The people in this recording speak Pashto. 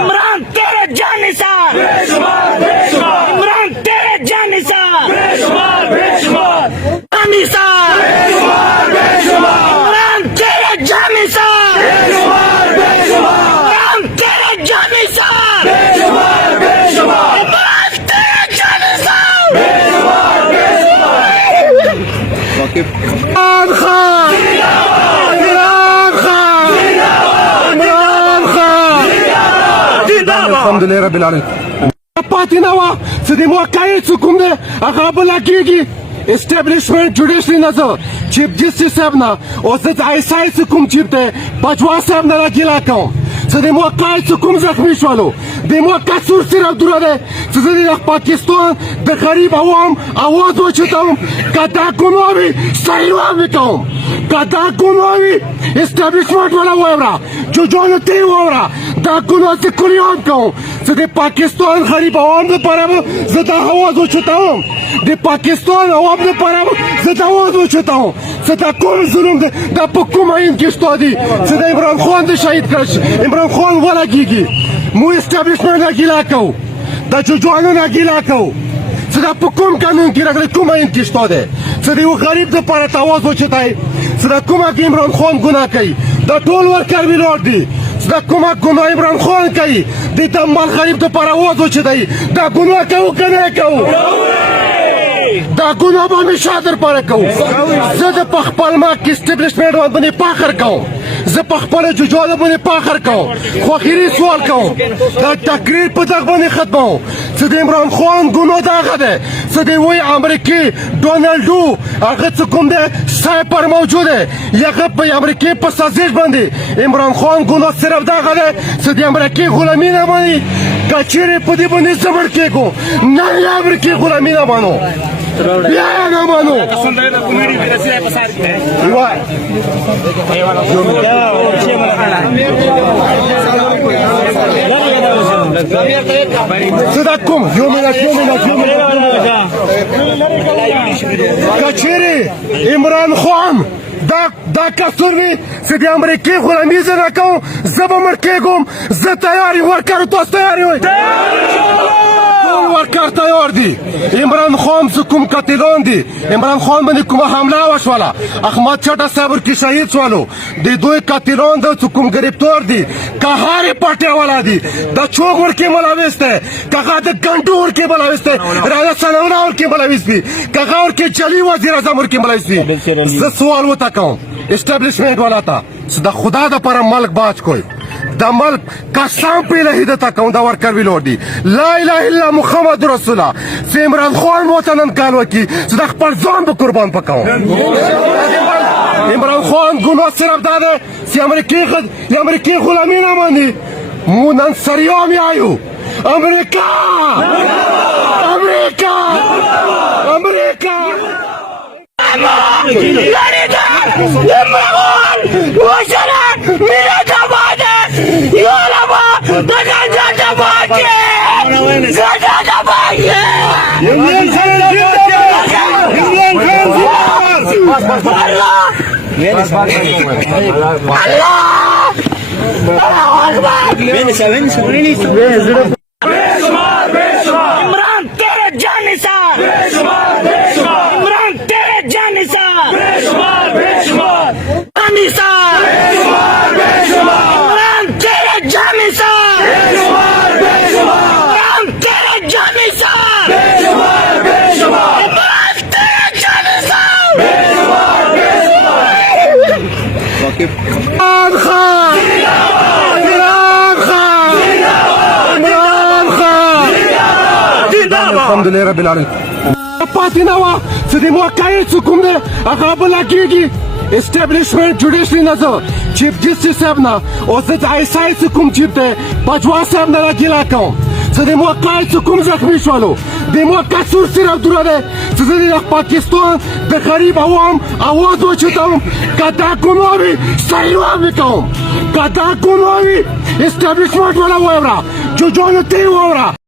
इमरान तेरे जानिसार, इमरान तेरे जानिसार, जानिसार, इमरान तेरे जानिसार, इमरान तेरे जानिसार, इमरान तेरे जानिसार। इमरान खान, इमरान खान, इमरान खान الحمد لله رب العالمين. پاتیناوا سدی موقعی څوک ده هغه بل کېږي اسټابلیشمنت جوډیشري نظر چیف جسټس صاحب نه او زه آی اس آی کوم چیف ده بچوا صاحب نه راګیلا کوم سدی موقعی څوک زخمی شولو د موقع سور سره دوره سدی د پاکستان د غریب عوام आवाज وچتم کدا کوموي سایلوام کوم کدا کوموي اسټابلیشمنت ولا وورا جو جون تی وورا دا کونو څه کولیان کوم چې د پاکستان غریب عوام لپاره زه دا आवाज وچتم د پاکستان عوام لپاره زه دا आवाज وچتم چې دا کوم ظلم ده دا په کومه این کې ستادي چې د عمران خان د شهید کړ عمران خان ولا کیږي مو اسټابلیشمنت نه ګیلا کو دا جوجوانو نه ګیلا کو چې دا په کوم قانون کې راغلي کومه این کې ستاده چې د یو غریب لپاره आवाज وچتای چې دا کومه کې عمران خان ګناه کوي دا ټول ورکر ویلوړ دي دا کومه ګناه عمران خان کوي د تمبل غریب لپاره आवाज وچتای دا ګناه کوي کنه کوي دا ګناه باندې شادر پاره کوم زه د خپل ما کې اسټابلیشمنت باندې فخر کوم زه په خپل جوجوالو باندې فخر کوم خو اخیری سوال کوم دا تقریر په دغه باندې ختمو چې د عمران خان ګناه دغه ده چې د وی امریکای ډونالډو هغه څه کوم ده سایپر موجوده یغه په امریکای په سازش باندې عمران خان ګناه صرف دغه ده چې د امریکای غلامي نه مانی کچېره په دې باندې زبر کېکو نه امریکای غلامي نه مانو بیا نه مانو صدقكم يومنا کچېره عمران خان دا کسور وي چې د امریکای غلامي زه نه کوم زه به مړ کېږم زه تیار یم ورکر تاسو تیار یئ ټول ورکر تیار دي عمران خان څه کوم قاتلان دي عمران خان باندې کومه حمله وشوله احمد چټه صاحب ورکې شهید شولو د دوی قاتلان د څه کوم ګرفتار دي که هرې پټې والا دي د چوک ورکې ملوث دی که هغه د ګنډو ورکې ملوث دی راجا سنونا ورکې ملوث دي که هغه ورکې جلي وزیر اعظم ورکې ملوث دي زه سوال وته کوم اسټابلیشمنت والا ته چې د خدا دپاره ملک باج کوئ د ملک قسم په الهي درته کوم دا ورکر ویلوړ دي لا اله الا محمد رسول الله چې عمران خان ماته نن کال وکړي چې د خپل ځان به قربان پکوم عمران خان ګناه صرف دا ده چې امریکای غلامي نه ماني مو نن سریام یایو امریکا امریکا امریکا इमरान तेरे जानिसार, इमरान तेरे जानिसार, जानिसार, इमरान तेरे जानिसार, इमरान तेरे जानिसार, इमरान तेरे जानिसार। इमरान खान, इमरान खान, इमरान खान الحمد لله رب العالمين. پاتیناوا سدی موقعی څوک ده هغه بل کېږي اسټابلیشمنت جوډیشري نظر چیف جسټس صاحب نه او زه آی اس آی کوم چیف ده بچوا صاحب نه راګیلا کوم چې să democați cum زخمی شولو democa sursi را دوره să se din Pakistan de غریب عوام आवाज وچتم کدا کوموي سایرو میکوم کدا کوموي استابلیشمنت ولا وورا جو جون تی وورا